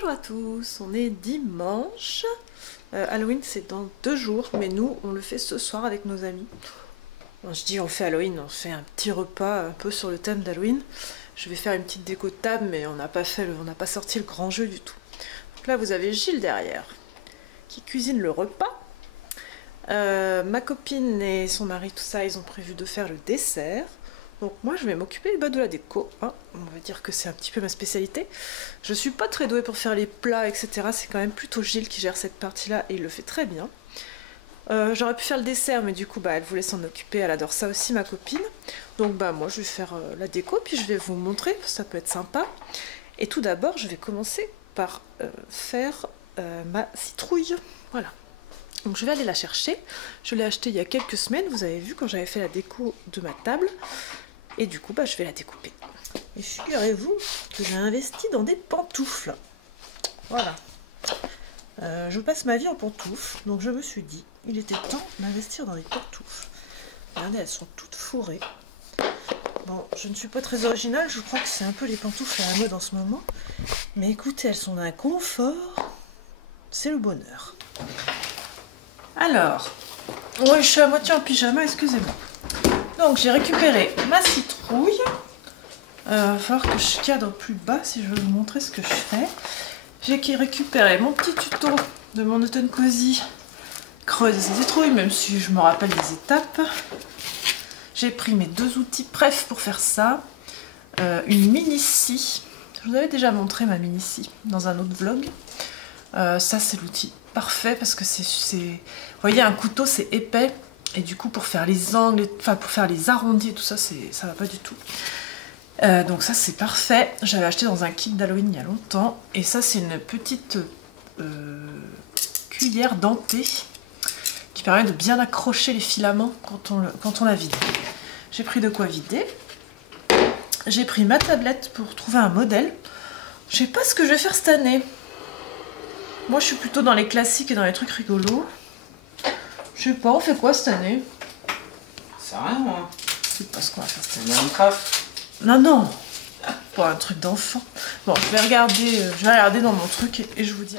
Bonjour à tous, on est dimanche. Halloween c'est dans 2 jours, mais nous on le fait ce soir avec nos amis. Bon, je dis on fait Halloween, on fait un petit repas un peu sur le thème d'Halloween. Je vais faire une petite déco de table, mais on n'a pas sorti le grand jeu du tout. Donc là vous avez Gilles derrière, qui cuisine le repas. Ma copine et son mari, tout ça, ils ont prévu de faire le dessert. Donc moi je vais m'occuper de la déco, hein. On va dire que c'est un petit peu ma spécialité. Je suis pas très douée pour faire les plats, etc. C'est quand même plutôt Gilles qui gère cette partie-là et il le fait très bien. J'aurais pu faire le dessert, mais du coup elle voulait s'en occuper, elle adore ça aussi, ma copine. Donc moi je vais faire la déco, puis je vais vous montrer, ça peut être sympa. Et tout d'abord je vais commencer par faire ma citrouille, voilà. Donc je vais aller la chercher, je l'ai achetée il y a quelques semaines, vous avez vu quand j'avais fait la déco de ma table. Et du coup, je vais la découper. Et figurez-vous que j'ai investi dans des pantoufles. Voilà. Je passe ma vie en pantoufles, donc je me suis dit, il était temps d'investir dans des pantoufles. Regardez, elles sont toutes fourrées. Bon, je ne suis pas très originale, je crois que c'est un peu les pantoufles à la mode en ce moment. Mais écoutez, elles sont d'un confort. C'est le bonheur. Alors, ouais, je suis à moitié en pyjama, excusez-moi. Donc j'ai récupéré ma citrouille. Il va falloir que je cadre plus bas si je veux vous montrer ce que je fais. J'ai récupéré mon petit tuto de mon Autumn Cozy creuser ses citrouilles, même si je me rappelle les étapes. J'ai pris mes 2 outils préf pour faire ça. Une mini-scie. Je vous avais déjà montré ma mini-scie dans un autre vlog. Ça c'est l'outil parfait parce que vous voyez, un couteau c'est épais. Et du coup, pour faire les angles, enfin pour faire les arrondis et tout ça, ça va pas du tout. Donc ça, c'est parfait. J'avais acheté dans un kit d'Halloween il y a longtemps. Et ça, c'est une petite cuillère dentée qui permet de bien accrocher les filaments quand on la vide. J'ai pris de quoi vider. J'ai pris ma tablette pour trouver un modèle. Je sais pas ce que je vais faire cette année. Moi, je suis plutôt dans les classiques et dans les trucs rigolos. Je sais pas, on fait quoi cette année? C'est rien, moi. Je sais pas ce qu'on va faire cette année. Minecraft. Non, pas un truc d'enfant. Bon, je vais regarder dans mon truc et je vous dis.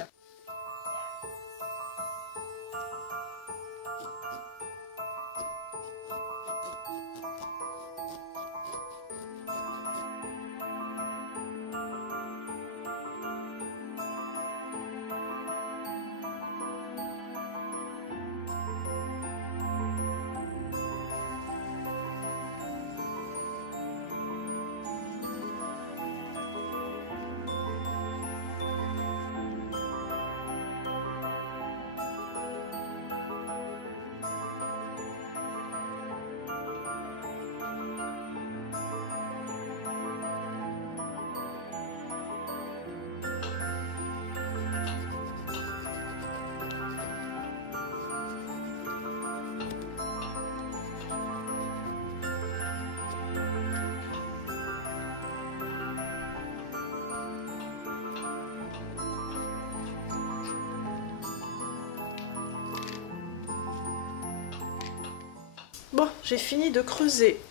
Bon, j'ai fini de creuser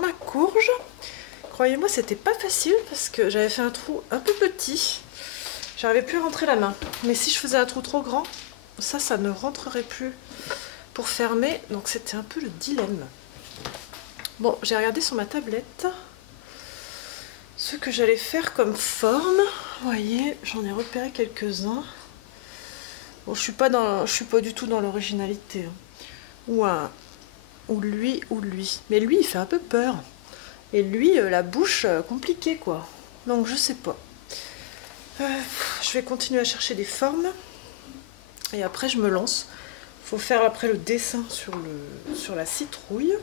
ma courge. Croyez-moi, c'était pas facile parce que j'avais fait un trou un peu petit. J'arrivais plus à rentrer la main. Mais si je faisais un trou trop grand, ça ne rentrerait plus pour fermer. Donc c'était un peu le dilemme. Bon, j'ai regardé sur ma tablette ce que j'allais faire comme forme. Vous voyez, j'en ai repéré quelques-uns. Bon, je suis pas du tout dans l'originalité. Hein. Ou lui. Mais lui, il fait un peu peur. Et lui, la bouche compliquée, quoi. Donc, je sais pas. Je vais continuer à chercher des formes. Et après, je me lance. Faut faire après le dessin sur la citrouille.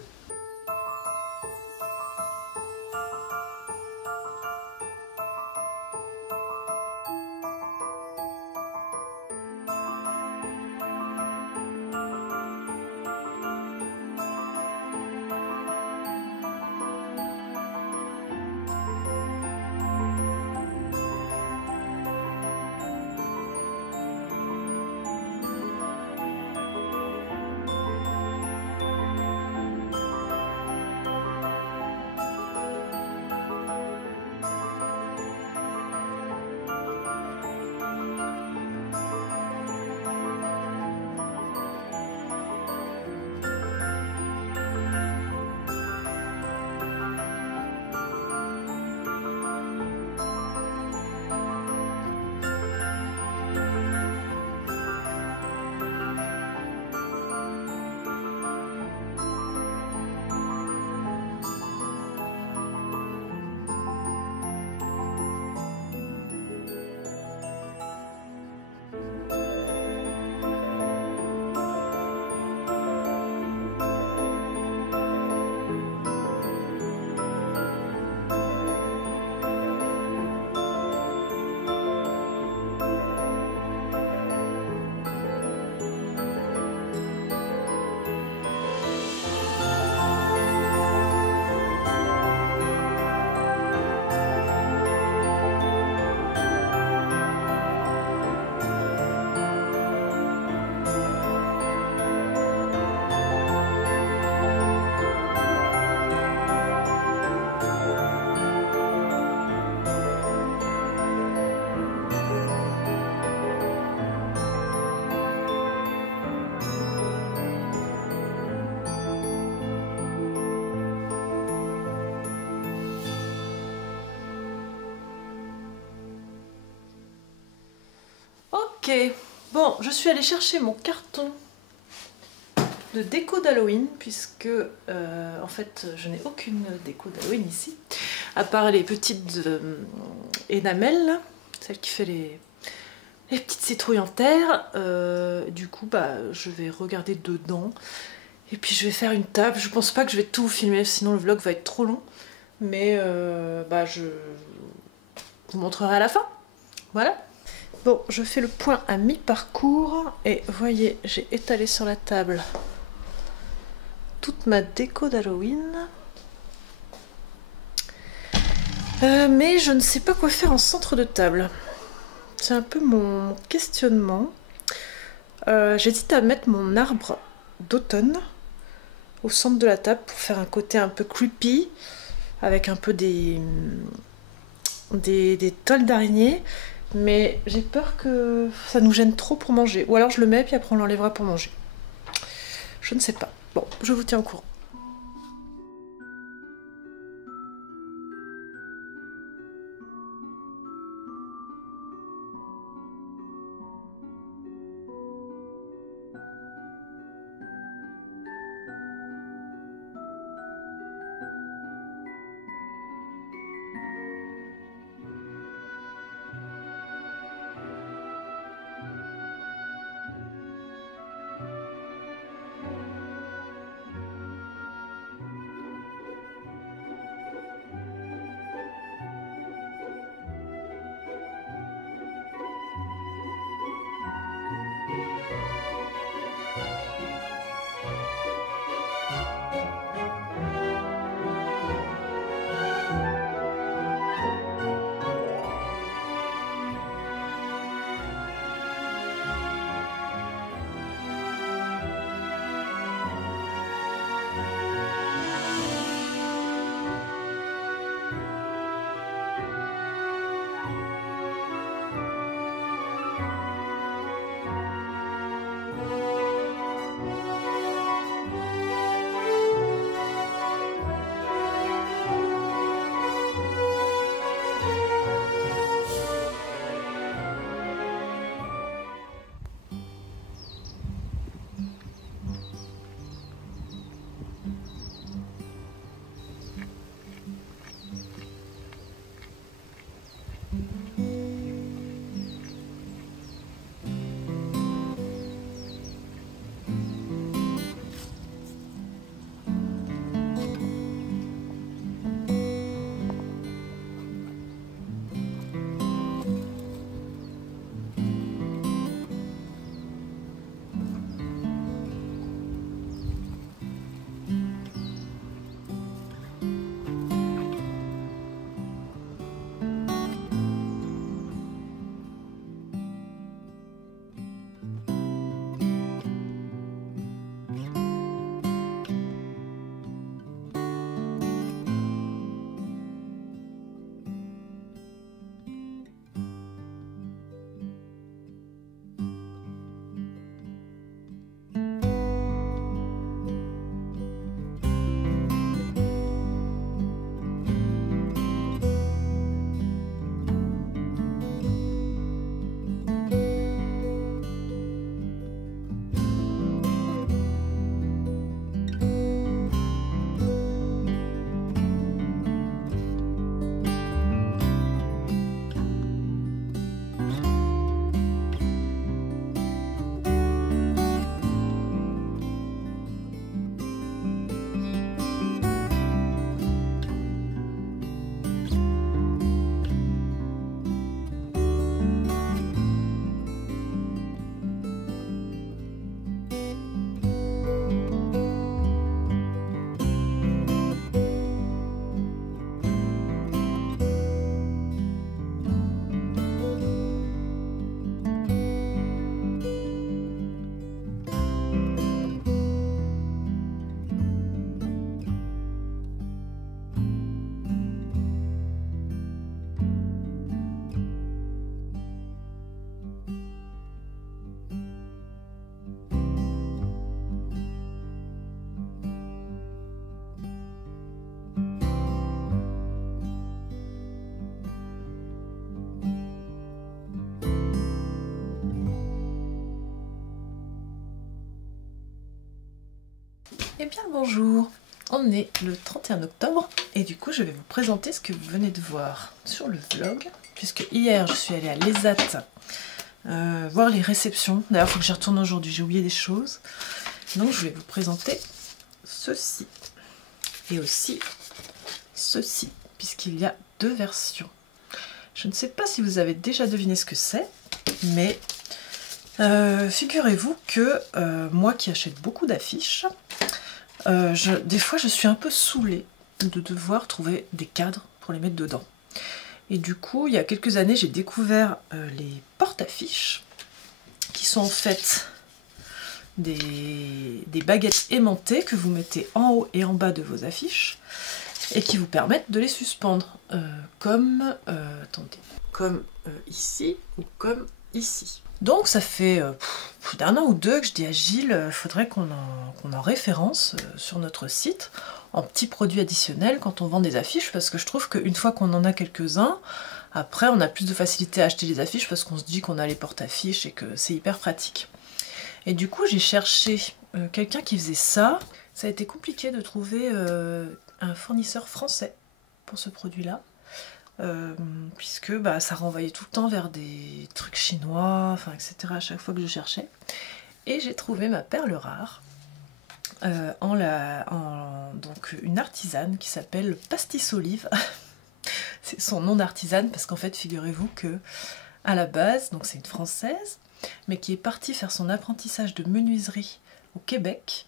Ok, bon, je suis allée chercher mon carton de déco d'Halloween puisque en fait je n'ai aucune déco d'Halloween ici à part les petites énamelles là, celle qui fait les petites citrouilles en terre. Du coup bah je vais regarder dedans et puis je vais faire une table. Je pense pas que je vais tout filmer sinon le vlog va être trop long, mais bah je vous montrerai à la fin. Voilà. Bon, je fais le point à mi-parcours et voyez, j'ai étalé sur la table toute ma déco d'Halloween. Mais je ne sais pas quoi faire en centre de table. C'est un peu mon questionnement. J'hésite à mettre mon arbre d'automne au centre de la table pour faire un côté un peu creepy avec un peu des tolles d'araignée. Mais j'ai peur que ça nous gêne trop pour manger. Ou alors je le mets puis après on l'enlèvera pour manger. Je ne sais pas. Bon, je vous tiens au courant. Eh bien bonjour, on est le 31 octobre et du coup je vais vous présenter ce que vous venez de voir sur le vlog, puisque hier je suis allée à l'ESAT voir les réceptions. D'ailleurs il faut que j'y retourne aujourd'hui, j'ai oublié des choses. Donc je vais vous présenter ceci et aussi ceci, puisqu'il y a deux versions. Je ne sais pas si vous avez déjà deviné ce que c'est, mais figurez-vous que moi qui achète beaucoup d'affiches, des fois je suis un peu saoulée de devoir trouver des cadres pour les mettre dedans. Et du coup, il y a quelques années, j'ai découvert les porte-affiches, qui sont en fait des baguettes aimantées que vous mettez en haut et en bas de vos affiches, et qui vous permettent de les suspendre, comme ici ou comme ici. Donc ça fait plus d'un an ou deux que je dis à Gilles, faudrait qu'on en référence sur notre site en petits produits additionnels quand on vend des affiches, parce que je trouve qu'une fois qu'on en a quelques-uns, après on a plus de facilité à acheter les affiches parce qu'on se dit qu'on a les porte-affiches et que c'est hyper pratique. Et du coup j'ai cherché quelqu'un qui faisait ça. Ça a été compliqué de trouver un fournisseur français pour ce produit-là. Puisque ça renvoyait tout le temps vers des trucs chinois, enfin etc. à chaque fois que je cherchais. Et j'ai trouvé ma perle rare donc une artisane qui s'appelle Pastis Olive. C'est son nom d'artisane parce qu'en fait figurez-vous que à la base, donc c'est une Française, mais qui est partie faire son apprentissage de menuiserie au Québec.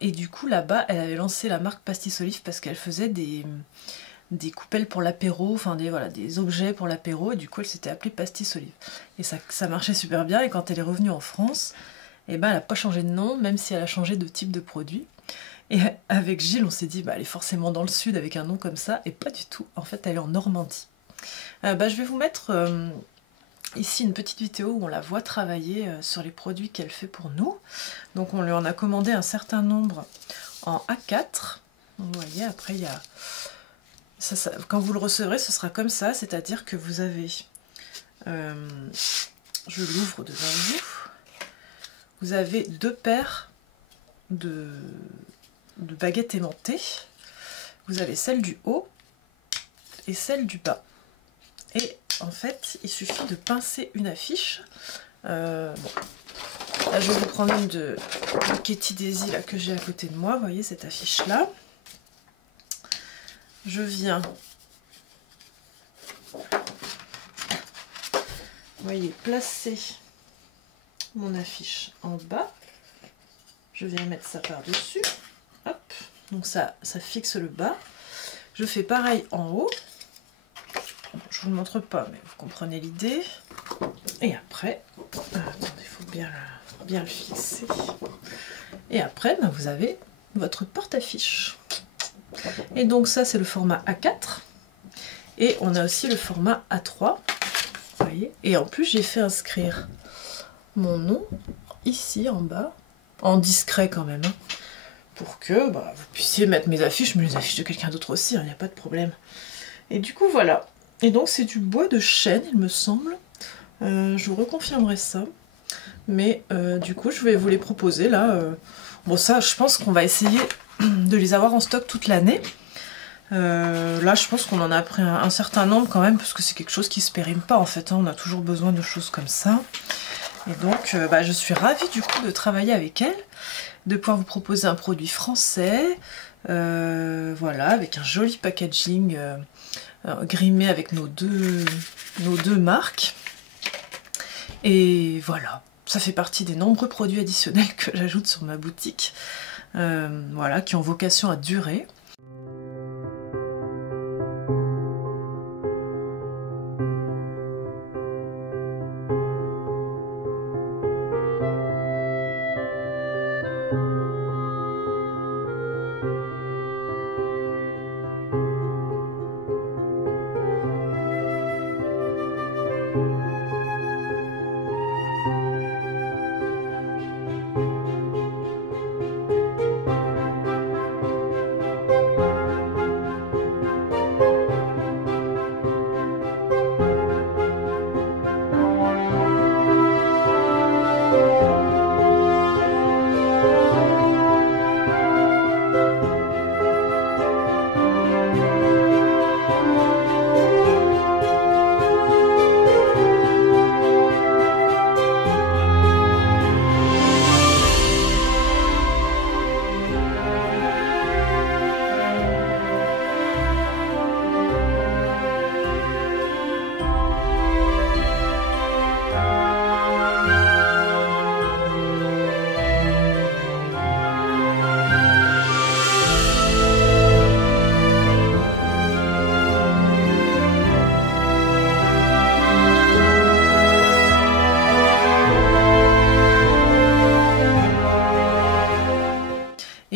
Et du coup là-bas elle avait lancé la marque Pastis Olive parce qu'elle faisait des coupelles pour l'apéro, enfin des objets pour l'apéro, et du coup elle s'était appelée Pastis Olive. Et ça marchait super bien, et quand elle est revenue en France, elle n'a pas changé de nom, même si elle a changé de type de produit. Et avec Gilles, on s'est dit, elle est forcément dans le sud avec un nom comme ça, et pas du tout, en fait elle est en Normandie. Je vais vous mettre ici une petite vidéo où on la voit travailler sur les produits qu'elle fait pour nous. Donc on lui en a commandé un certain nombre en A4. Vous voyez, après il y a... quand vous le recevrez, ce sera comme ça, c'est-à-dire que vous avez, je l'ouvre devant vous, vous avez deux paires de baguettes aimantées, vous avez celle du haut et celle du bas. Et en fait, il suffit de pincer une affiche. Là, je vais vous prendre une de Katie Daisy là, que j'ai à côté de moi, vous voyez cette affiche-là. Je viens, vous voyez, placer mon affiche en bas. Je viens mettre ça par-dessus. Hop, donc ça fixe le bas. Je fais pareil en haut. Je vous le montre pas, mais vous comprenez l'idée. Et après, il faut bien le fixer. Et après, vous avez votre porte-affiche. Et donc ça c'est le format A4 et on a aussi le format A3, vous voyez, et en plus j'ai fait inscrire mon nom ici en bas, en discret quand même, hein, pour que vous puissiez mettre mes affiches, mais les affiches de quelqu'un d'autre aussi, il n'y a pas de problème. Et du coup voilà, et donc c'est du bois de chêne il me semble, je vous reconfirmerai ça, mais du coup je vais vous les proposer là. Bon ça je pense qu'on va essayer de les avoir en stock toute l'année. Là je pense qu'on en a pris un certain nombre quand même, parce que c'est quelque chose qui se périme pas en fait, hein. On a toujours besoin de choses comme ça. Et donc je suis ravie du coup de travailler avec elle, de pouvoir vous proposer un produit français, voilà, avec un joli packaging grimé avec nos deux marques. Et voilà, ça fait partie des nombreux produits additionnels que j'ajoute sur ma boutique. Voilà, qui ont vocation à durer.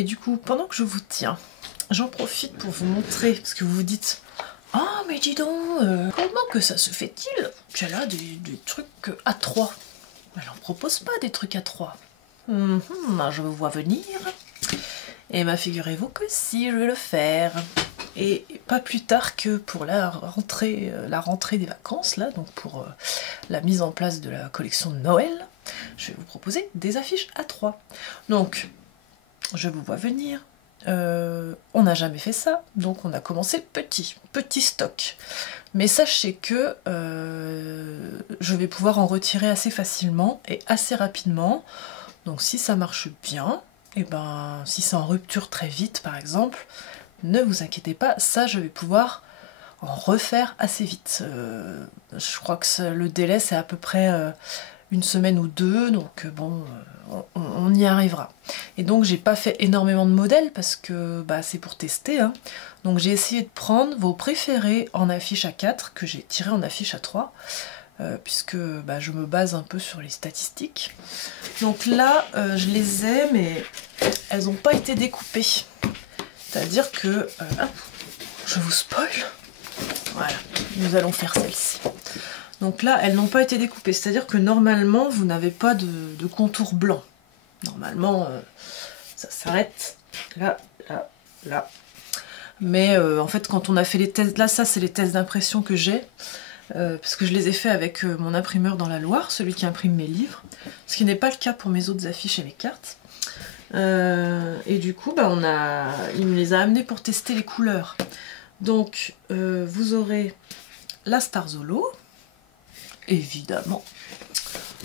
Et du coup, pendant que je vous tiens, j'en profite pour vous montrer, parce que vous vous dites « Ah, mais dis donc, comment que ça se fait-il qu'elle a des trucs A3 ?» Elle n'en propose pas des trucs A3. Je vous vois venir. Et bah figurez-vous que si, je vais le faire. Et pas plus tard que pour la rentrée des vacances, là, donc pour la mise en place de la collection de Noël, je vais vous proposer des affiches A3. Donc, je vous vois venir. On n'a jamais fait ça, donc on a commencé petit stock. Mais sachez que je vais pouvoir en retirer assez facilement et assez rapidement. Donc si ça marche bien, et ben si c'est en rupture très vite par exemple, ne vous inquiétez pas, ça je vais pouvoir en refaire assez vite. Je crois que le délai c'est à peu près une semaine ou deux, donc bon, on y arrivera. Et donc j'ai pas fait énormément de modèles parce que bah, c'est pour tester, hein. Donc j'ai essayé de prendre vos préférés en affiche A4 que j'ai tiré en affiche A3, puisque bah, je me base un peu sur les statistiques. Donc là, je les ai, mais elles n'ont pas été découpées. C'est-à-dire que, je vous spoil, voilà, nous allons faire celle-ci. Donc là, elles n'ont pas été découpées, c'est-à-dire que normalement, vous n'avez pas de contour blanc. Normalement, ça s'arrête là, là, là. Mais en fait, quand on a fait les tests, là, ça c'est les tests d'impression que j'ai, parce que je les ai fait avec mon imprimeur dans la Loire, celui qui imprime mes livres, ce qui n'est pas le cas pour mes autres affiches et mes cartes. Et du coup, bah, il me les a amenés pour tester les couleurs. Donc, vous aurez la Starzolo, évidemment.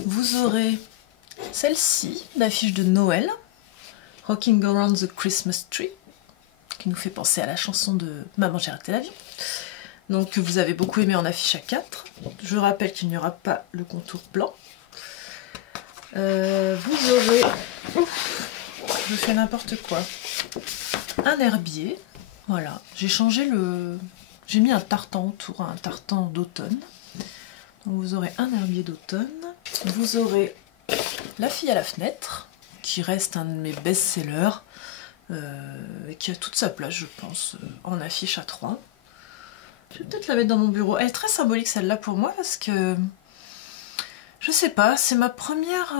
Vous aurez celle-ci, l'affiche de Noël, Rocking Around the Christmas Tree, qui nous fait penser à la chanson de Maman j'ai raté l'avion. Donc, que vous avez beaucoup aimé en affiche A4. Je rappelle qu'il n'y aura pas le contour blanc. Vous aurez... Ouf, je fais n'importe quoi. Un herbier. Voilà. J'ai changé le... J'ai mis un tartan autour, un tartan d'automne. Donc vous aurez un herbier d'automne. Vous aurez La fille à la fenêtre, qui reste un de mes best-sellers, et qui a toute sa place, je pense, en affiche A3. Je vais peut-être la mettre dans mon bureau. Elle est très symbolique celle-là pour moi parce que je sais pas, c'est ma première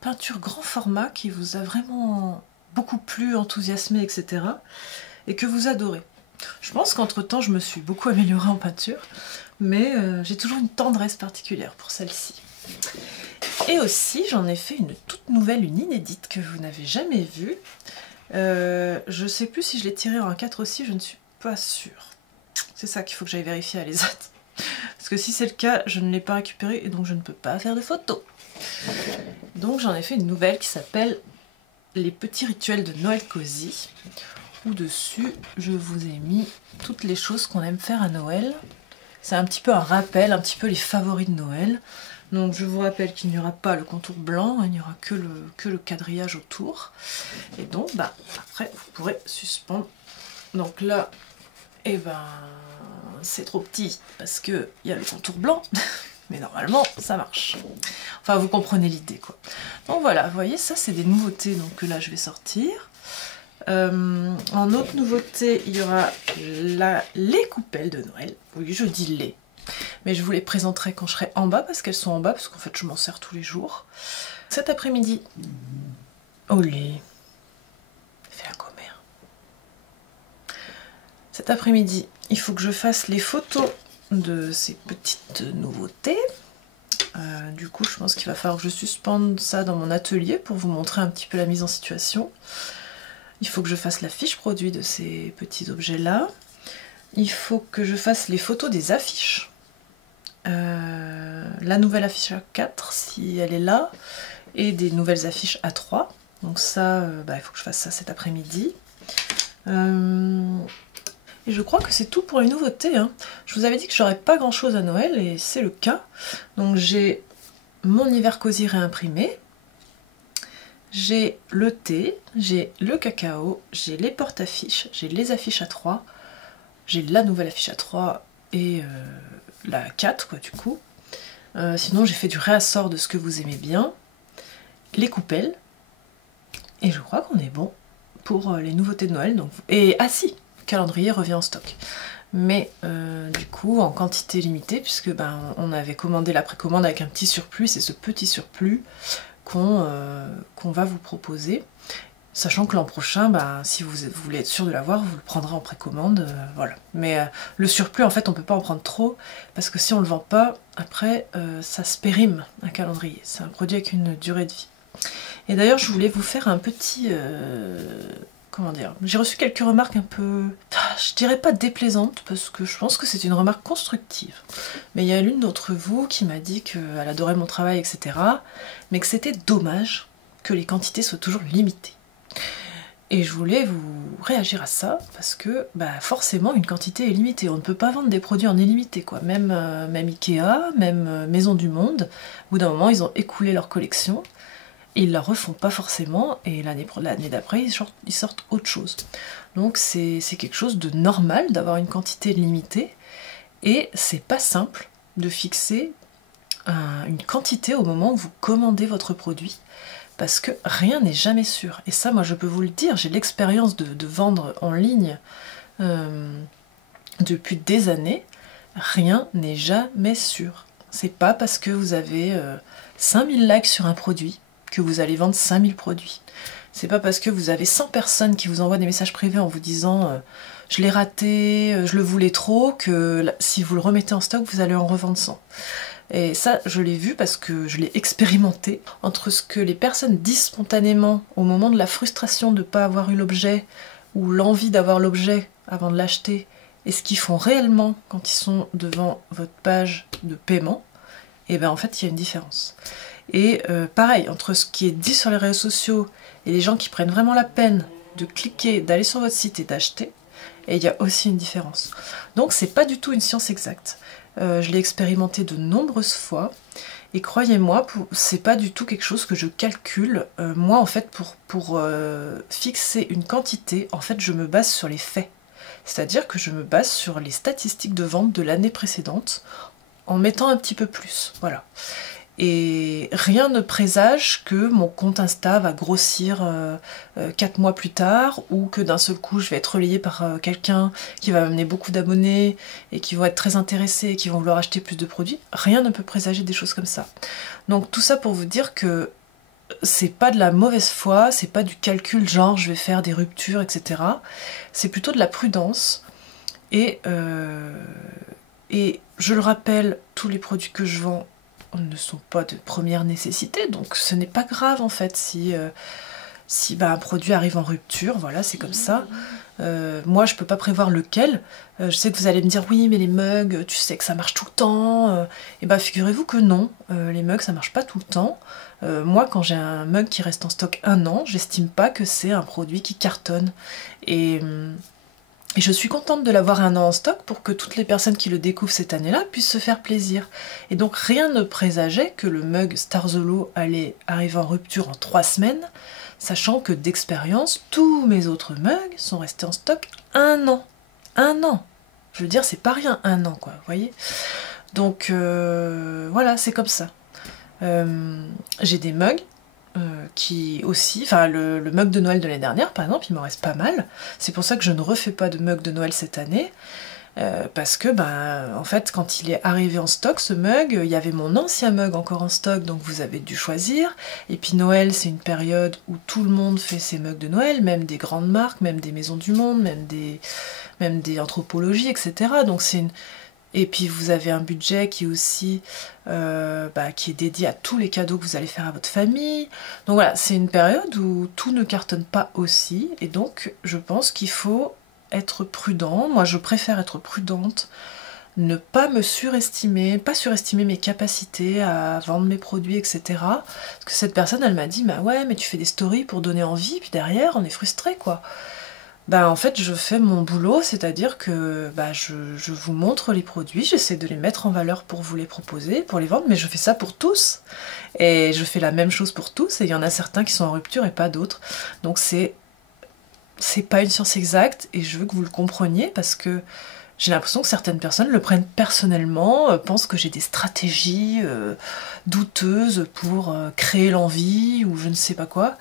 peinture grand format qui vous a vraiment beaucoup plu, enthousiasmé, etc. et que vous adorez. Je pense qu'entre-temps, je me suis beaucoup améliorée en peinture, mais j'ai toujours une tendresse particulière pour celle-ci. Et aussi, j'en ai fait une toute nouvelle, une inédite que vous n'avez jamais vue. Je sais plus si je l'ai tirée en A4 aussi, je ne suis pas sûre. C'est ça qu'il faut que j'aille vérifier à l'ESAT. Parce que si c'est le cas, je ne l'ai pas récupérée et donc je ne peux pas faire de photos. Donc j'en ai fait une nouvelle qui s'appelle Les petits rituels de Noël Cosy. Où dessus, je vous ai mis toutes les choses qu'on aime faire à Noël. C'est un petit peu un rappel, un petit peu les favoris de Noël. Donc je vous rappelle qu'il n'y aura pas le contour blanc, il n'y aura que le quadrillage autour. Et donc bah, après vous pourrez suspendre. Donc là, eh ben c'est trop petit parce qu'il y a le contour blanc. Mais normalement ça marche. Enfin vous comprenez l'idée quoi. Donc voilà, vous voyez ça c'est des nouveautés donc, que là je vais sortir. En autre nouveauté, il y aura les coupelles de Noël. Oui, je dis les. Mais je vous les présenterai quand je serai en bas, parce qu'elles sont en bas, parce qu'en fait je m'en sers tous les jours. Cet après-midi, au lit, fais la commère. Cet après-midi, il faut que je fasse les photos de ces petites nouveautés. Du coup, je pense qu'il va falloir que je suspende ça dans mon atelier pour vous montrer un petit peu la mise en situation. Il faut que je fasse la fiche produit de ces petits objets-là. Il faut que je fasse les photos des affiches. La nouvelle affiche A4, si elle est là, et des nouvelles affiches A3. Donc ça, il faut que je fasse ça cet après-midi. Et je crois que c'est tout pour les nouveautés, hein. Je vous avais dit que j'aurais pas grand-chose à Noël, et c'est le cas. Donc j'ai mon hiver cosy réimprimé. J'ai le thé, j'ai le cacao, j'ai les porte-affiches, j'ai les affiches A3, j'ai la nouvelle affiche A3 et la 4 quoi du coup. Sinon j'ai fait du réassort de ce que vous aimez bien, les coupelles, Et je crois qu'on est bon pour les nouveautés de Noël. Donc... Et ah si, le calendrier revient en stock. Mais du coup en quantité limitée, puisque on avait commandé la précommande avec un petit surplus, c'est ce petit surplus qu'on va vous proposer. Sachant que l'an prochain, si vous voulez être sûr de l'avoir, vous le prendrez en précommande, voilà. Mais le surplus, en fait, on peut pas en prendre trop, parce que si on le vend pas, après, ça se périme, un calendrier. C'est un produit avec une durée de vie. Et d'ailleurs, je voulais vous faire un petit... comment dire, j'ai reçu quelques remarques un peu, je dirais pas déplaisantes, parce que je pense que c'est une remarque constructive. Mais il y a l'une d'entre vous qui m'a dit qu'elle adorait mon travail, etc. Mais que c'était dommage que les quantités soient toujours limitées. Et je voulais vous réagir à ça, parce que forcément une quantité est limitée. On ne peut pas vendre des produits en illimité, quoi. Même Ikea, même Maison du Monde, au bout d'un moment, ils ont écoulé leur collection. Et ils la refont pas forcément, et l'année d'après, ils sortent autre chose. Donc c'est quelque chose de normal d'avoir une quantité limitée, et c'est pas simple de fixer une quantité au moment où vous commandez votre produit, parce que rien n'est jamais sûr. Et ça, moi, je peux vous le dire, j'ai l'expérience de vendre en ligne depuis des années, rien n'est jamais sûr. C'est pas parce que vous avez 5000 likes sur un produit que vous allez vendre 5000 produits. C'est pas parce que vous avez 100 personnes qui vous envoient des messages privés en vous disant je l'ai raté, je le voulais trop, que si vous le remettez en stock, vous allez en revendre 100. Et ça, je l'ai vu parce que je l'ai expérimenté. Entre ce que les personnes disent spontanément au moment de la frustration de ne pas avoir eu l'objet, ou l'envie d'avoir l'objet avant de l'acheter, et ce qu'ils font réellement quand ils sont devant votre page de paiement, et en fait, il y a une différence. Et pareil, entre ce qui est dit sur les réseaux sociaux et les gens qui prennent vraiment la peine de cliquer, d'aller sur votre site et d'acheter, et il y a aussi une différence. Donc c'est pas du tout une science exacte. Je l'ai expérimenté de nombreuses fois, et croyez-moi, c'est pas du tout quelque chose que je calcule. Moi, en fait, pour fixer une quantité, en fait, je me base sur les faits. C'est-à-dire que je me base sur les statistiques de vente de l'année précédente, en mettant un petit peu plus, voilà. Et rien ne présage que mon compte Insta va grossir 4 mois plus tard, ou que d'un seul coup je vais être relayée par quelqu'un qui va m'amener beaucoup d'abonnés et qui vont être très intéressés et qui vont vouloir acheter plus de produits. Rien ne peut présager des choses comme ça. Donc tout ça pour vous dire que c'est pas de la mauvaise foi, c'est pas du calcul genre je vais faire des ruptures, etc. C'est plutôt de la prudence. Et je le rappelle, tous les produits que je vends ne sont pas de première nécessité, donc ce n'est pas grave en fait si un produit arrive en rupture, voilà, c'est comme ça. Moi je peux pas prévoir lequel. Je sais que vous allez me dire oui mais les mugs, tu sais que ça marche tout le temps. Et figurez-vous que non, les mugs ça marche pas tout le temps. Moi quand j'ai un mug qui reste en stock 1 an, j'estime pas que c'est un produit qui cartonne. Et je suis contente de l'avoir 1 an en stock pour que toutes les personnes qui le découvrent cette année-là puissent se faire plaisir. Et donc rien ne présageait que le mug Starzolo allait arriver en rupture en 3 semaines, sachant que d'expérience, tous mes autres mugs sont restés en stock 1 an. 1 an. Je veux dire, c'est pas rien, 1 an, quoi, vous voyez. Donc voilà, c'est comme ça. J'ai des mugs qui aussi, enfin le mug de Noël de l'année dernière par exemple, il m'en reste pas mal. C'est pour ça que je ne refais pas de mug de Noël cette année, parce que en fait quand il est arrivé en stock ce mug, il y avait mon ancien mug encore en stock, donc vous avez dû choisir. Et puis Noël c'est une période où tout le monde fait ses mugs de Noël, même des grandes marques, même des Maisons du Monde, même des anthropologies, etc. Donc c'est une... Et puis vous avez un budget qui est aussi qui est dédié à tous les cadeaux que vous allez faire à votre famille. Donc voilà, c'est une période où tout ne cartonne pas aussi, et donc je pense qu'il faut être prudent. Moi je préfère être prudente, ne pas me surestimer, pas surestimer mes capacités à vendre mes produits, etc. Parce que cette personne elle m'a dit bah ouais mais tu fais des stories pour donner envie, puis derrière on est frustré quoi. En fait je fais mon boulot, c'est-à-dire que je vous montre les produits, j'essaie de les mettre en valeur pour vous les proposer, pour les vendre, mais je fais ça pour tous. Et je fais la même chose pour tous, et il y en a certains qui sont en rupture et pas d'autres. Donc c'est pas une science exacte, et je veux que vous le compreniez, parce que j'ai l'impression que certaines personnes le prennent personnellement, pensent que j'ai des stratégies douteuses pour créer l'envie, ou je ne sais pas quoi.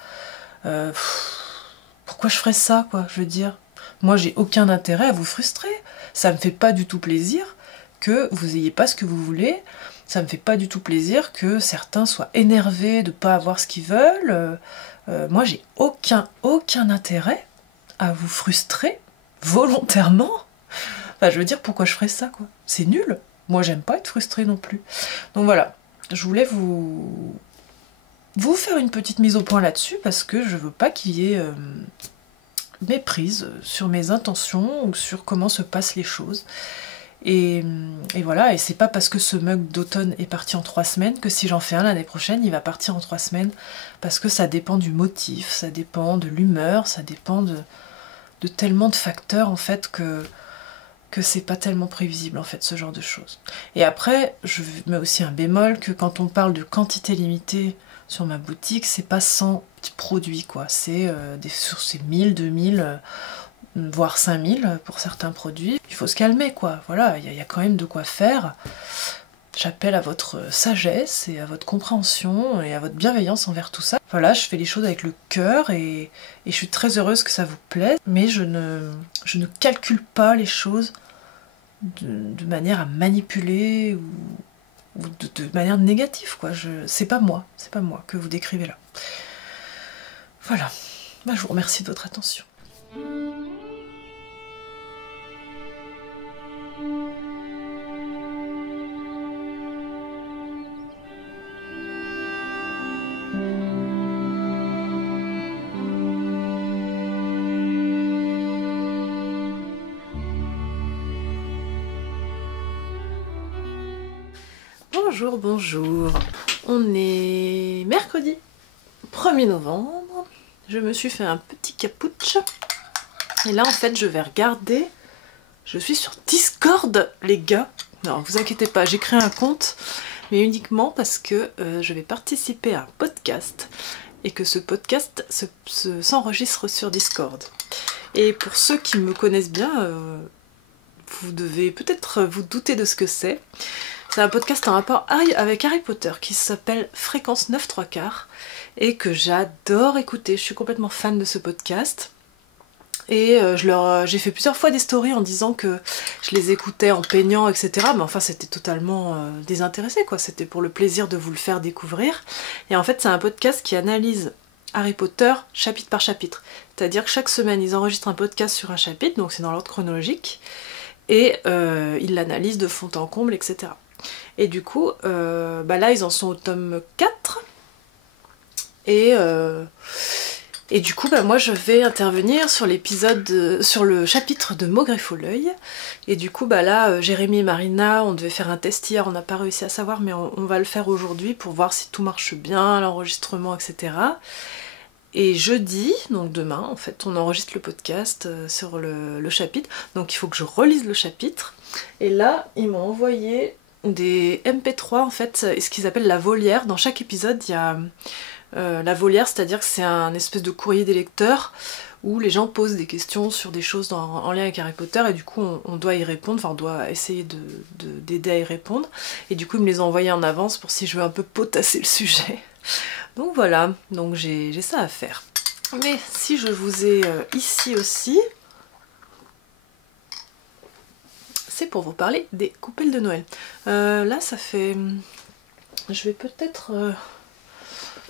Pourquoi je ferais ça, quoi, je veux dire. Moi, j'ai aucun intérêt à vous frustrer. Ça me fait pas du tout plaisir que vous ayez pas ce que vous voulez. Ça me fait pas du tout plaisir que certains soient énervés de pas avoir ce qu'ils veulent. Moi, j'ai aucun intérêt à vous frustrer volontairement. Enfin, je veux dire, pourquoi je ferais ça, quoi? C'est nul. Moi, j'aime pas être frustrée non plus. Donc voilà, je voulais vous faire une petite mise au point là-dessus parce que je veux pas qu'il y ait méprise sur mes intentions ou sur comment se passent les choses. Et voilà, et c'est pas parce que ce mug d'automne est parti en 3 semaines que si j'en fais un l'année prochaine, il va partir en 3 semaines, parce que ça dépend du motif, ça dépend de l'humeur, ça dépend de tellement de facteurs en fait que c'est pas tellement prévisible en fait ce genre de choses. Et après, je mets aussi un bémol que quand on parle de quantité limitée sur ma boutique, c'est pas 100 produits quoi, c'est sur ces 1000, 2000, voire 5000 pour certains produits. Il faut se calmer quoi, voilà, il y a quand même de quoi faire. J'appelle à votre sagesse et à votre compréhension et à votre bienveillance envers tout ça. Voilà, je fais les choses avec le cœur et je suis très heureuse que ça vous plaise, mais je ne calcule pas les choses de manière à manipuler ou de manière négative quoi. C'est pas moi que vous décrivez là. Voilà, je vous remercie de votre attention. Bonjour, on est mercredi 1er novembre, je me suis fait un petit caputch, et là en fait je vais regarder, je suis sur Discord les gars, non vous inquiétez pas, j'ai créé un compte, mais uniquement parce que je vais participer à un podcast, et que ce podcast s'enregistre sur Discord. Et pour ceux qui me connaissent bien, vous devez peut-être vous douter de ce que c'est. C'est un podcast en rapport avec Harry Potter qui s'appelle Fréquence 9 3/4 et que j'adore écouter. Je suis complètement fan de ce podcast. Et j'ai fait plusieurs fois des stories en disant que je les écoutais en peignant, etc. Mais enfin, c'était totalement désintéressé, quoi. C'était pour le plaisir de vous le faire découvrir. Et en fait, c'est un podcast qui analyse Harry Potter chapitre par chapitre. C'est-à-dire que chaque semaine, ils enregistrent un podcast sur un chapitre, donc c'est dans l'ordre chronologique. Et ils l'analysent de fond en comble, etc. Et du coup, là ils en sont au tome 4 et du coup moi je vais intervenir sur sur le chapitre de Maugreffe au l'œil. Et du coup là Jérémy et Marina, on devait faire un test hier, on n'a pas réussi à savoir, mais on va le faire aujourd'hui pour voir si tout marche bien, l'enregistrement, etc. Et jeudi, donc demain en fait, on enregistre le podcast sur le chapitre, donc il faut que je relise le chapitre. Et là ils m'ont envoyé des MP3 en fait, ce qu'ils appellent la volière. Dans chaque épisode il y a la volière, c'est-à-dire que c'est un espèce de courrier des lecteurs où les gens posent des questions sur des choses en lien avec Harry Potter, et du coup on doit y répondre, enfin on doit essayer d'aider à y répondre, et du coup ils me les ont envoyés en avance pour si je veux un peu potasser le sujet. Donc voilà, donc j'ai ça à faire. Mais si je vous ai ici aussi, c'est pour vous parler des coupelles de Noël. Là ça fait... Je vais peut-être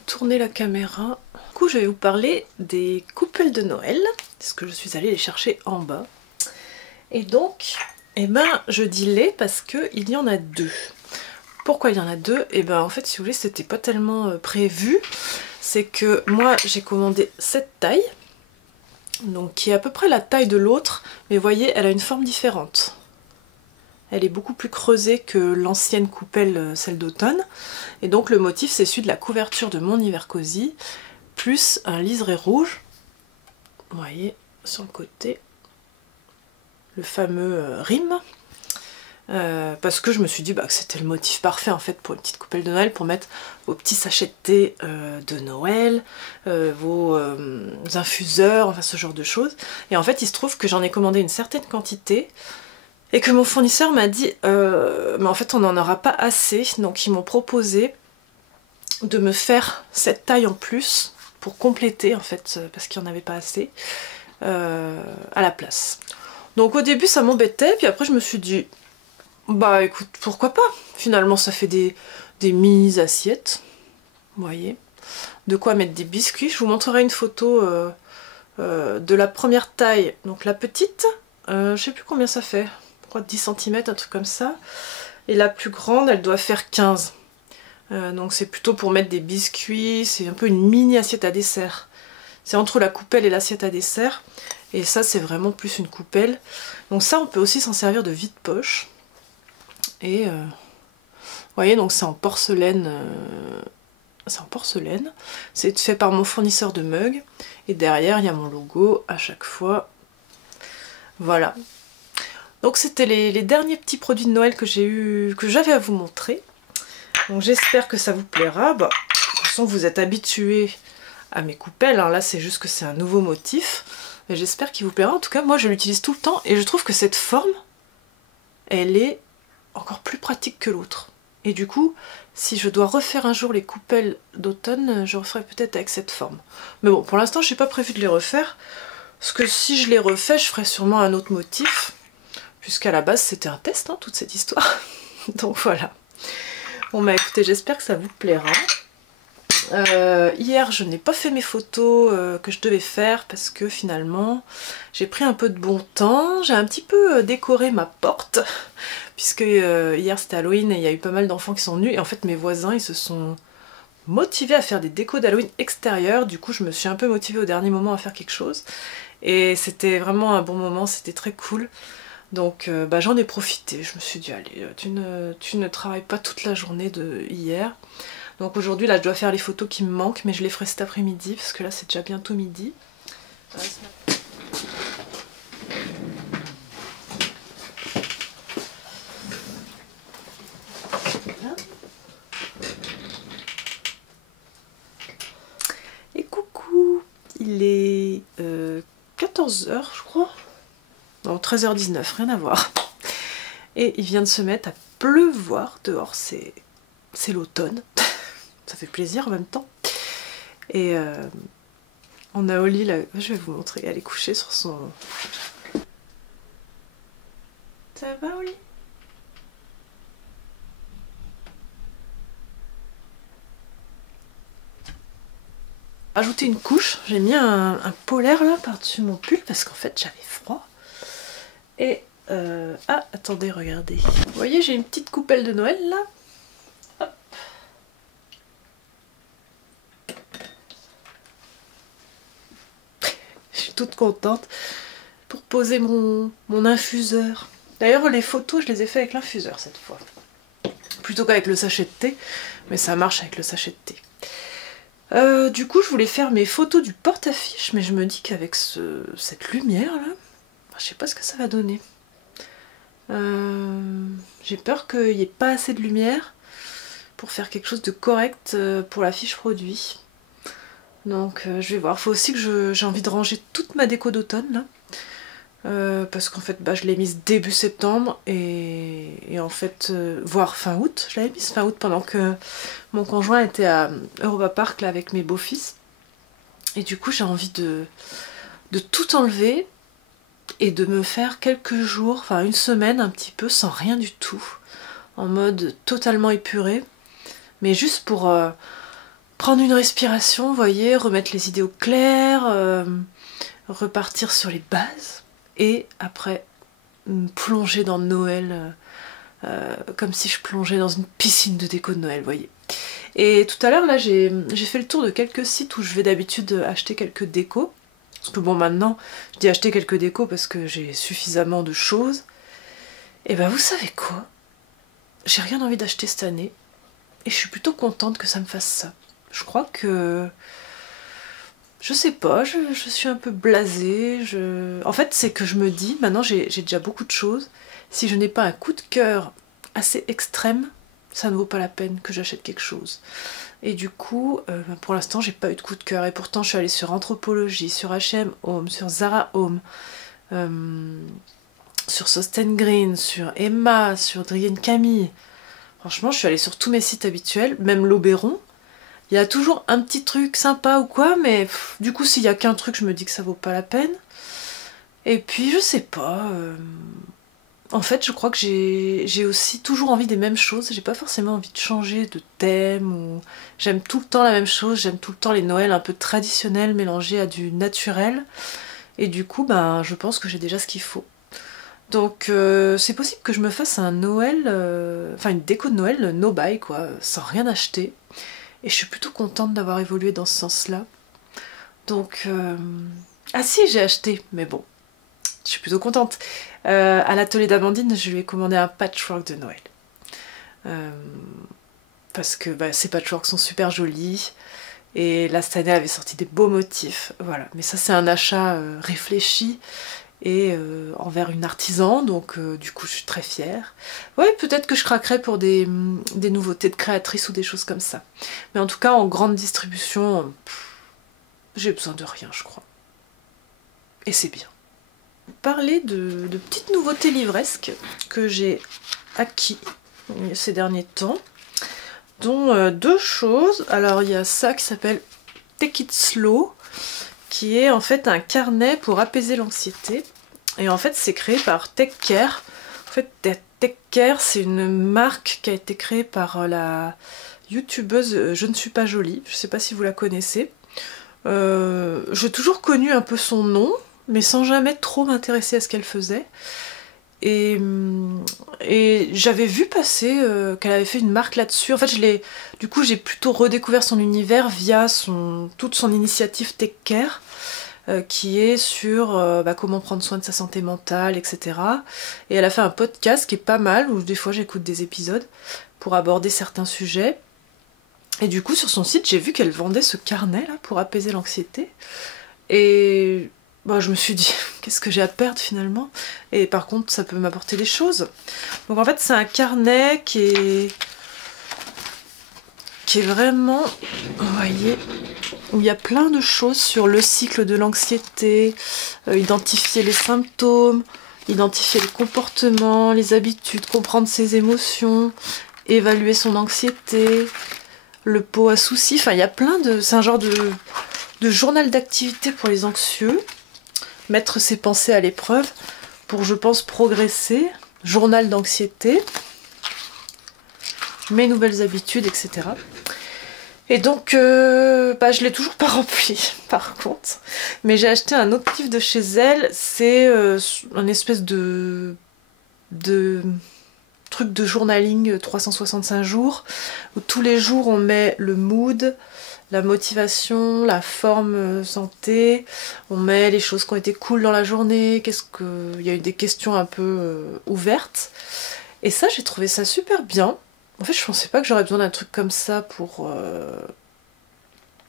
tourner la caméra. Du coup je vais vous parler des coupelles de Noël, parce que je suis allée les chercher en bas. Et donc, je dis les parce qu'il y en a 2. Pourquoi il y en a 2? En fait si vous voulez c'était pas tellement prévu. C'est que moi j'ai commandé cette taille, donc qui est à peu près la taille de l'autre, mais vous voyez elle a une forme différente. Elle est beaucoup plus creusée que l'ancienne coupelle, celle d'automne. Et donc le motif c'est celui de la couverture de mon hiver cosy, plus un liseré rouge. Vous voyez sur le côté, le fameux rime. Parce que je me suis dit que c'était le motif parfait en fait pour une petite coupelle de Noël, pour mettre vos petits sachets de thé de Noël, vos infuseurs, enfin ce genre de choses. Et en fait il se trouve que j'en ai commandé une certaine quantité, et que mon fournisseur m'a dit mais en fait on n'en aura pas assez, donc ils m'ont proposé de me faire cette taille en plus pour compléter en fait, parce qu'il n'y en avait pas assez, à la place. Donc au début ça m'embêtait, puis après je me suis dit, bah écoute, pourquoi pas? Finalement ça fait des mini assiettes, vous voyez, de quoi mettre des biscuits. Je vous montrerai une photo de la première taille, donc la petite, je sais plus combien ça fait, je crois 10 cm, un truc comme ça, et la plus grande elle doit faire 15. Donc c'est plutôt pour mettre des biscuits, c'est un peu une mini assiette à dessert. C'est entre la coupelle et l'assiette à dessert, et ça c'est vraiment plus une coupelle. Donc ça on peut aussi s'en servir de vide-poche. Et vous voyez, donc c'est en porcelaine, c'est fait par mon fournisseur de mugs, et derrière il y a mon logo à chaque fois. Voilà. Donc c'était les derniers petits produits de Noël que j'avais à vous montrer. Donc j'espère que ça vous plaira. Bah, de toute façon vous êtes habitués à mes coupelles, hein. Là c'est juste que c'est un nouveau motif. Mais j'espère qu'il vous plaira. En tout cas moi je l'utilise tout le temps et je trouve que cette forme, elle est encore plus pratique que l'autre. Et du coup, si je dois refaire un jour les coupelles d'automne, je referai peut-être avec cette forme. Mais bon, pour l'instant j'ai pas prévu de les refaire. Parce que si je les refais, je ferai sûrement un autre motif. Puisqu'à la base c'était un test, hein, toute cette histoire. Donc voilà. Bon bah écoutez, j'espère que ça vous plaira. Hier je n'ai pas fait mes photos que je devais faire parce que finalement j'ai pris un peu de bon temps. J'ai un petit peu décoré ma porte puisque hier c'était Halloween et il y a eu pas mal d'enfants qui sont venus et en fait mes voisins ils se sont motivés à faire des décos d'Halloween extérieurs. Du coup je me suis un peu motivée au dernier moment à faire quelque chose et c'était vraiment un bon moment, c'était très cool. Donc bah, j'en ai profité, je me suis dit allez, tu ne travailles pas toute la journée de hier. Donc aujourd'hui là je dois faire les photos qui me manquent, mais je les ferai cet après-midi parce que là c'est déjà bientôt midi. Et coucou, il est 14 h je crois. Non, 13h19, rien à voir. Et il vient de se mettre à pleuvoir dehors, c'est l'automne. Ça fait plaisir en même temps. Et on a Oli là, je vais vous montrer, elle est couchée sur son... Ça va Oli? Ajouter une couche, j'ai mis un polaire là par-dessus mon pull parce qu'en fait j'avais froid. Et ah attendez, regardez. Vous voyez, j'ai une petite coupelle de Noël là. Hop. Je suis toute contente pour poser mon infuseur. D'ailleurs les photos je les ai fait avec l'infuseur cette fois. Plutôt qu'avec le sachet de thé, mais ça marche avec le sachet de thé. Du coup je voulais faire mes photos du porte-affiche, mais je me dis qu'avec cette lumière là, je sais pas ce que ça va donner. J'ai peur qu'il n'y ait pas assez de lumière pour faire quelque chose de correct pour la fiche produit. Donc je vais voir. Faut aussi que j'ai envie de ranger toute ma déco d'automne là. Parce qu'en fait bah, je l'ai mise début septembre et en fait voire fin août. Je l'avais mise fin août pendant que mon conjoint était à Europa Park là, avec mes beaux-fils. Et du coup j'ai envie de tout enlever et de me faire quelques jours, enfin une semaine un petit peu sans rien du tout, en mode totalement épuré, mais juste pour prendre une respiration, vous voyez, remettre les idées au clair, repartir sur les bases, et après me plonger dans Noël, comme si je plongeais dans une piscine de déco de Noël, vous voyez. Et tout à l'heure là j'ai fait le tour de quelques sites où je vais d'habitude acheter quelques décos. Parce que bon maintenant, je dis acheter quelques décos parce que j'ai suffisamment de choses. Et ben vous savez quoi? J'ai rien envie d'acheter cette année. Et je suis plutôt contente que ça me fasse ça. Je crois que... Je sais pas, je suis un peu blasée. En fait c'est que je me dis, maintenant j'ai déjà beaucoup de choses. Si je n'ai pas un coup de cœur assez extrême, ça ne vaut pas la peine que j'achète quelque chose. Et du coup, pour l'instant, j'ai pas eu de coup de cœur. Et pourtant, je suis allée sur Anthropologie, sur H&M Home, sur Zara Home, sur Sosten Green, sur Emma, sur Drienne Camille. Franchement, je suis allée sur tous mes sites habituels, même l'Oberon. Il y a toujours un petit truc sympa ou quoi, mais du coup s'il y a qu'un truc, je me dis que ça vaut pas la peine. Et puis je sais pas... En fait, je crois que j'ai aussi toujours envie des mêmes choses. J'ai pas forcément envie de changer de thème ou... J'aime tout le temps la même chose. J'aime tout le temps les Noëls un peu traditionnels mélangés à du naturel. Et du coup, ben, je pense que j'ai déjà ce qu'il faut. Donc, c'est possible que je me fasse un Noël... Enfin, une déco de Noël no buy, quoi, sans rien acheter. Et je suis plutôt contente d'avoir évolué dans ce sens-là. Donc... Ah si, j'ai acheté, mais bon. Je suis plutôt contente. À l'atelier d'Amandine, je lui ai commandé un patchwork de Noël. Parce que bah, ces patchworks sont super jolis. Et là, cette année, elle avait sorti des beaux motifs. Voilà. Mais ça, c'est un achat réfléchi et envers une artisan. Donc, du coup, je suis très fière. Ouais, peut-être que je craquerai pour des nouveautés de créatrices ou des choses comme ça. Mais en tout cas, en grande distribution, j'ai besoin de rien, je crois. Et c'est bien. Parler de petites nouveautés livresques que j'ai acquis ces derniers temps, dont deux choses. Alors il y a ça qui s'appelle Take It Slow, qui est en fait un carnet pour apaiser l'anxiété. Et en fait c'est créé par Take Care. En fait Take Care, c'est une marque qui a été créée par la youtubeuse Je ne suis pas jolie. Je sais pas si vous la connaissez. J'ai toujours connu un peu son nom, mais sans jamais trop m'intéresser à ce qu'elle faisait. Et j'avais vu passer qu'elle avait fait une marque là-dessus. En fait, du coup, j'ai plutôt redécouvert son univers via toute son initiative Take Care, qui est sur comment prendre soin de sa santé mentale, etc. Et elle a fait un podcast qui est pas mal, où des fois j'écoute des épisodes pour aborder certains sujets. Et du coup, sur son site, j'ai vu qu'elle vendait ce carnet-là pour apaiser l'anxiété. Et... Bon, je me suis dit, qu'est-ce que j'ai à perdre finalement? Et par contre, ça peut m'apporter des choses. Donc en fait, c'est un carnet qui est vraiment, vous voyez, où il y a plein de choses sur le cycle de l'anxiété, identifier les symptômes, identifier les comportements, les habitudes, comprendre ses émotions, évaluer son anxiété, le pot à soucis. Enfin, il y a plein de... C'est un genre de journal d'activité pour les anxieux. Mettre ses pensées à l'épreuve pour, je pense, progresser. Journal d'anxiété, mes nouvelles habitudes, etc. Et donc, je l'ai toujours pas rempli, par contre. Mais j'ai acheté un autre livre de chez elle. C'est un espèce de truc de journaling 365 jours, où tous les jours on met le mood, la motivation, la forme santé, on met les choses qui ont été cool dans la journée, il y a eu des questions un peu ouvertes. Et ça, j'ai trouvé ça super bien. En fait, je pensais pas que j'aurais besoin d'un truc comme ça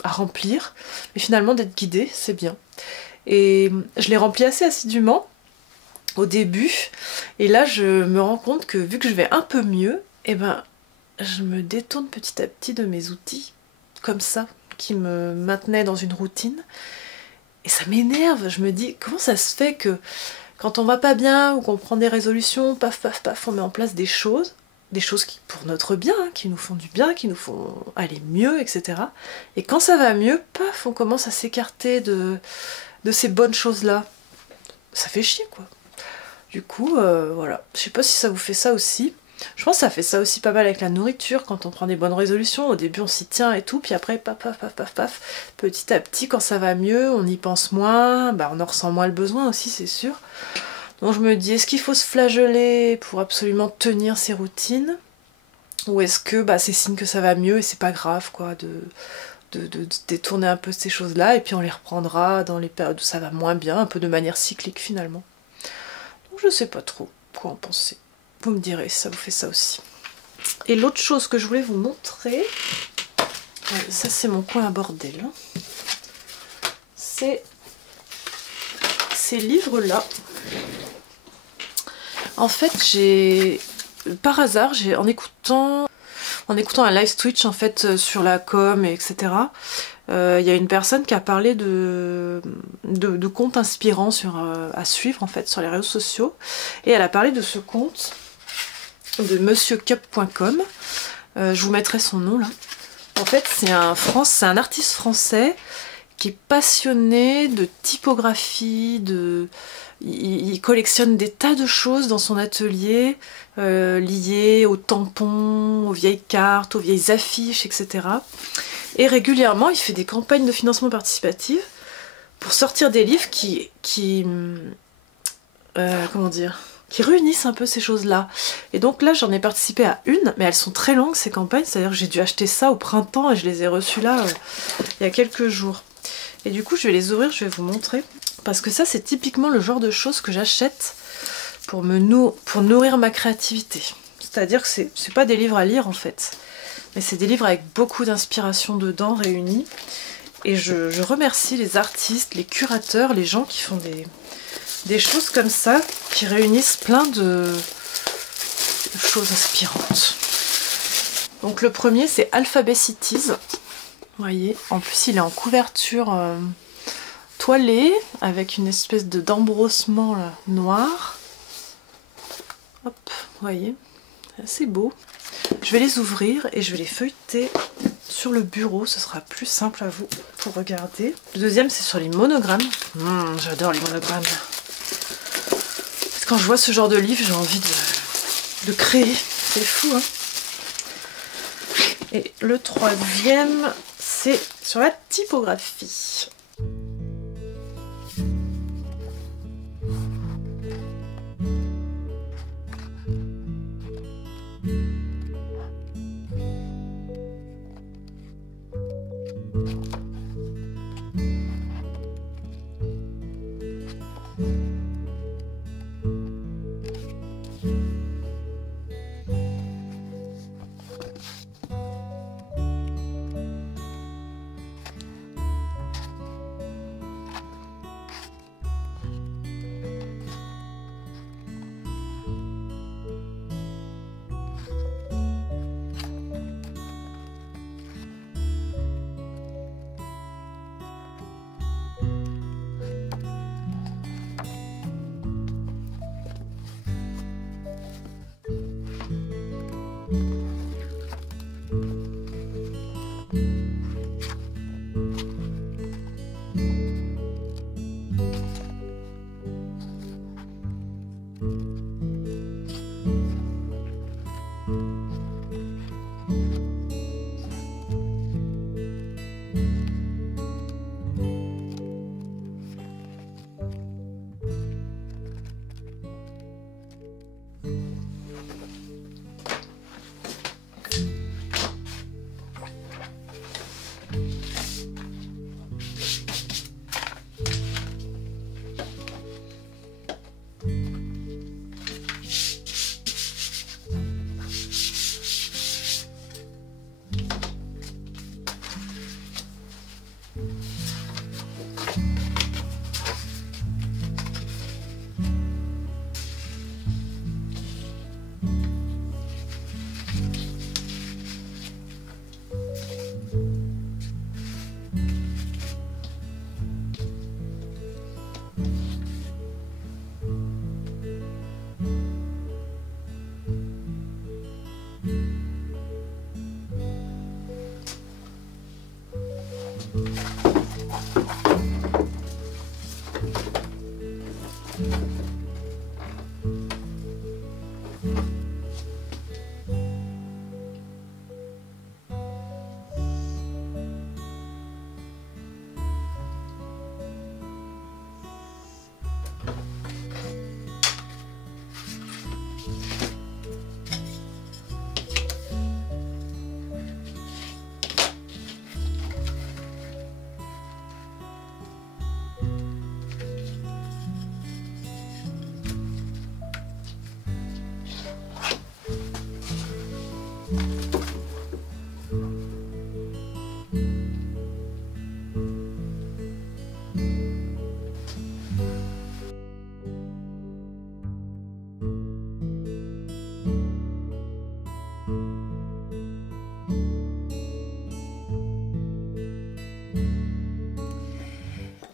à remplir. Mais finalement, d'être guidée, c'est bien. Et je l'ai rempli assez assidûment au début. Et là, je me rends compte que vu que je vais un peu mieux, je me détourne petit à petit de mes outils comme ça, qui me maintenaient dans une routine. Et ça m'énerve. Je me dis, comment ça se fait que quand on va pas bien ou qu'on prend des résolutions, paf, paf, paf, on met en place des choses qui, pour notre bien, hein, qui nous font du bien, qui nous font aller mieux, etc. Et quand ça va mieux, paf, on commence à s'écarter de ces bonnes choses-là. Ça fait chier, quoi. Du coup, voilà. Je sais pas si ça vous fait ça aussi. Je pense que ça fait ça aussi pas mal avec la nourriture, quand on prend des bonnes résolutions, au début on s'y tient et tout, puis après paf paf paf paf paf, petit à petit quand ça va mieux, on y pense moins, on en ressent moins le besoin aussi, c'est sûr. Donc je me dis, est-ce qu'il faut se flageller pour absolument tenir ses routines, ou est-ce que c'est signe que ça va mieux et c'est pas grave quoi de détourner un peu ces choses-là, et puis on les reprendra dans les périodes où ça va moins bien, un peu de manière cyclique finalement. Donc je sais pas trop quoi en penser. Vous me direz si ça vous fait ça aussi. Et l'autre chose que je voulais vous montrer, ça c'est mon coin à bordel, hein. C'est ces livres-là. En fait, par hasard, en écoutant un live Twitch en fait sur la com, etc. Il y a une personne qui a parlé de comptes inspirants à suivre en fait sur les réseaux sociaux, et elle a parlé de ce compte de monsieurcup.com. Je vous mettrai son nom là. En fait, c'est un artiste français qui est passionné de typographie, il collectionne des tas de choses dans son atelier liées aux tampons, aux vieilles cartes, aux vieilles affiches, etc. Et régulièrement, il fait des campagnes de financement participatif pour sortir des livres comment dire, qui réunissent un peu ces choses-là. Et donc là, j'en ai participé à une, mais elles sont très longues ces campagnes, c'est-à-dire que j'ai dû acheter ça au printemps et je les ai reçues là il y a quelques jours. Et du coup, je vais les ouvrir, je vais vous montrer. Parce que ça, c'est typiquement le genre de choses que j'achète pour nourrir ma créativité. C'est-à-dire que c'est pas des livres à lire en fait, mais c'est des livres avec beaucoup d'inspiration dedans réunis. Et je remercie les artistes, les curateurs, les gens qui font des choses comme ça, qui réunissent plein de choses inspirantes. Donc le premier, c'est Alphabet Cities. Vous voyez, en plus il est en couverture toilée, avec une espèce d'embrossement noir. Hop, vous voyez, assez beau. Je vais les ouvrir et je vais les feuilleter sur le bureau, ce sera plus simple à vous pour regarder. Le deuxième, c'est sur les monogrammes. J'adore les monogrammes. Parce que quand je vois ce genre de livre, j'ai envie de créer. C'est fou, hein. Et le troisième, c'est sur la typographie.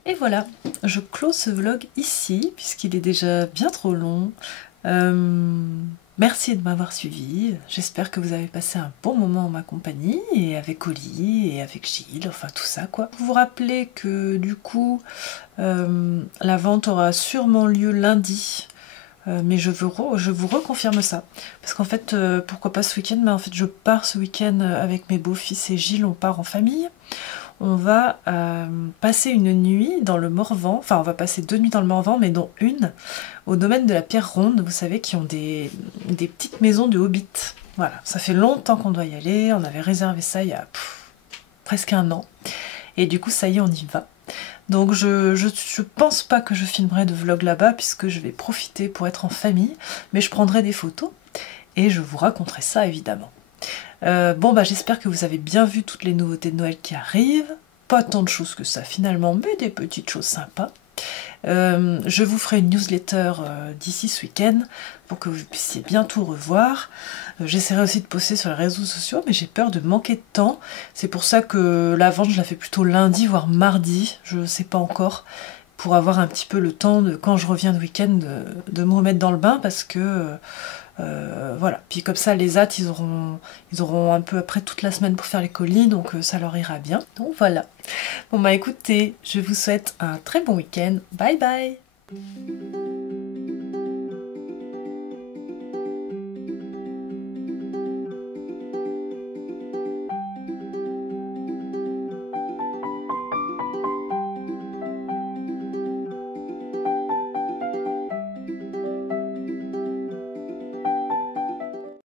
Et voilà, je clôt ce vlog ici, puisqu'il est déjà bien trop long. Merci de m'avoir suivi. J'espère que vous avez passé un bon moment en ma compagnie, et avec Oli, et avec Gilles, enfin tout ça quoi. Vous vous rappelez que du coup, la vente aura sûrement lieu lundi. Mais je vous reconfirme ça. Parce qu'en fait, pourquoi pas ce week-end? Mais en fait, je pars ce week-end avec mes beaux-fils et Gilles, on part en famille. On va passer une nuit dans le Morvan, enfin on va passer 2 nuits dans le Morvan, mais dont une au domaine de la Pierre Ronde, vous savez, qui ont des petites maisons de hobbits. Voilà, ça fait longtemps qu'on doit y aller, on avait réservé ça il y a presque 1 an. Et du coup, ça y est, on y va. Donc je pense pas que je filmerai de vlog là-bas, puisque je vais profiter pour être en famille, mais je prendrai des photos, et je vous raconterai ça évidemment. Bon bah j'espère que vous avez bien vu toutes les nouveautés de Noël qui arrivent, pas tant de choses que ça finalement, mais des petites choses sympas. Je vous ferai une newsletter d'ici ce week-end pour que vous puissiez bien tout revoir. J'essaierai aussi de poster sur les réseaux sociaux, mais j'ai peur de manquer de temps. C'est pour ça que la vente je la fais plutôt lundi voire mardi, je sais pas encore, pour avoir un petit peu le temps de, quand je reviens de week-end, de me remettre dans le bain, parce que voilà, puis comme ça les hâtes ils auront un peu après toute la semaine pour faire les colis, donc ça leur ira bien. Donc voilà. Bon bah écoutez, je vous souhaite un très bon week-end. Bye bye.